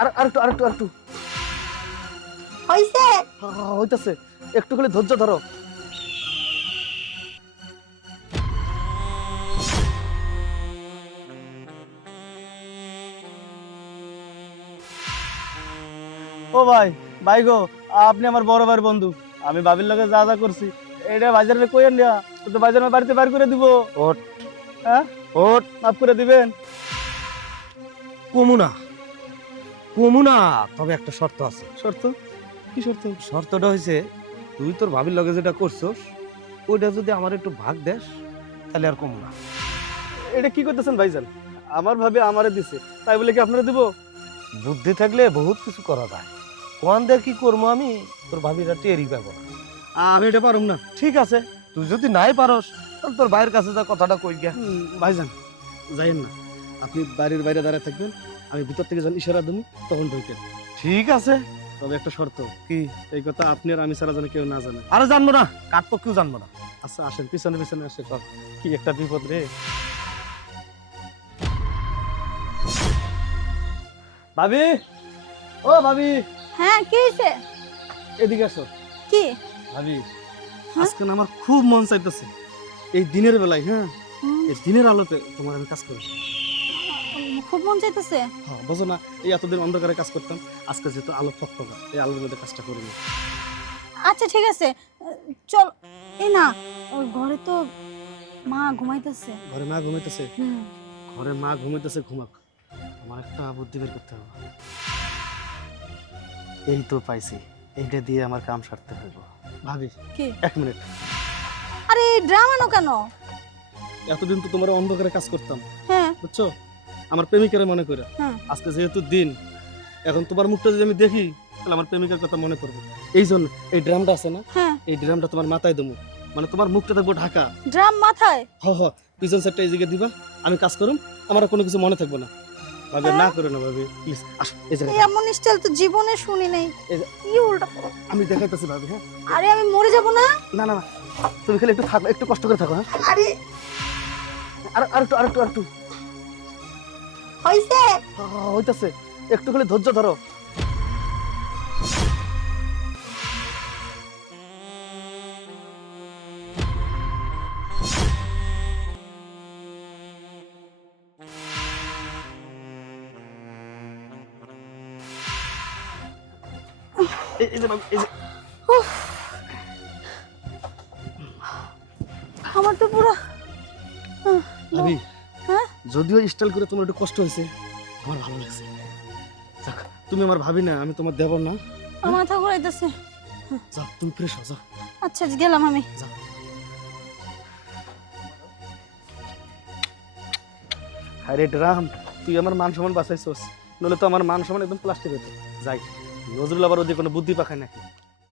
আর একটু হইছে হইতাছে, একটু খালি ধৈর্য ধরো। ও ভাই, ভাই গো, আপনি আমার বড় ভাইয়ের বন্ধু। আমি ভাবির লগে যা যা করছি এটা বাজারে কইেন না, তো বাজার বাড়িতে বার করে দিব। ওট হ্যাঁ, ওট মাফ করে দিবেন। কমুনা কমুনা, তবে একটা শর্ত আছে। শর্ত? কি শর্ত? শর্তটা হইছে, তুই তোর ভাবির লগে যেটা করছস ওইটা যদি আমার একটু ভাগ দেস তাহলে আর কমুনা। এটা কি করতেছেন ভাইজান? আমার ভাবে আমারে দিছে, তাই বলে কি আপনারা দিব? বুদ্ধি থাকলে বহুত কিছু করা যায়। কোন দিয়ে কি করবো আমি, তোর ভাবিরা টেরই পাবো না। আমি এটা পারুম না। ঠিক আছে, তুই যদি নাই পারস তাহলে তোর ভাইয়ের কাছে যা কথাটা কই গিয়া। ভাইজান যাইেন না, আপনি বাড়ির বাইরে দাঁড়ায় থাকবেন, আমি ভিতর থেকে যখন ইশারা দেবো তখন ঢুকেন। ঠিক আছে, তবে একটা শর্ত। কি? এই কথা আপনি আর আমি ছাড়া যেন কেউ না জানে। আরে জানবো না, কাঠপক্ষেও জানবো না। আচ্ছা আসেন, পিছনে পিছনে আসেন। কি একটা বিপদ রে। ভাবি, ও ভাবি, হ্যাঁ কি হইছে এদিকে আসো। কি ভাবি, আজকে না আমার খুব মন চাইতেছে এই দিনের বেলায়, হ্যাঁ, এই দিনের আলোতে তোমার আমি কাজ করি। খুব মন চাইতেছে হ্যাঁ, বোঝো না, এই এতদিন অন্ধকারে কাজ করতাম, আজকে যেহেতু আলো ফকফকা, এই আলোর মধ্যে কাজটা করি না। আচ্ছা ঠিক আছে চল এই না ওই ঘরে তো মা ঘুমাইতেছে ঘরে মা ঘুমাইতেছে, হুম ঘরে মা ঘুমাইতেছে, ঘুমাক, আমার একটা বুদ্ধি বের করতে হবে। এই তো পাইছি, এইটা দিয়ে আমার কাম সারতে হইব। ভাবি কি 1 মিনিট। আরে ড্রামা নো কেন এতদিন তো তোমার অন্ধকারে কাজ করতাম, হ্যাঁ বুঝছো, আমার প্রেমিকের মনে করে। হ্যাঁ আজকে যেহেতু দিন, এখন তোমার মুখটা যদি আমি দেখি তাহলে আমার প্রেমিকের কথা মনে পড়বে। এই জন্য এই ড্রামটা আছে না, হ্যাঁ এই ড্রামটা তোমার মাথায় দেবো, মানে তোমার মুখটা দেখবো ঢাকা। ড্রাম মাথায় হ হ, পিছন সাইডটা এই জায়গায় দিবা, আমি কাজ করুম, আমার আর কোনো কিছু মনে থাকবো না। ভাবি না করে না, ভাবি প্লিজ আসো এই জায়গায়। এমন স্টাইল তো জীবনে শুনি নাই এই যে- কি উল্টা আমি দেখাইতেছি ভাবি। হ্যাঁ, আরে আমি মরে যাব না না না না, তুমি খালি একটু থাকো, একটু কষ্ট করে থাকো। হ্যাঁ, আরে আর একটু হইছে হইতাছে, একটু খালি ধৈর্য ধরো। এই যে ভাবি, এই যে আমার তো পুরো ভাবি, হ্যাঁ যদিও স্টাইল করে তোমার একটু কষ্ট হয়েছে, আমার ভালো লাগছে। যাক, তুমি আমার ভাবি না, আমি তোমার দেবর না। মাথা ঘুরাইতেছে যাও, তুমি ফ্রেশ হও, যাও আচ্ছা গেলাম আমি যাও। আরে ড্রাম, তুই আমার মান সম্মান বাঁচাইছস, নলে তো আমার মান সম্মান একদম প্লাস্টিক হতো। যাই, নজরুল আবার ওদের কোনো বুদ্ধি পাখায় নাকি।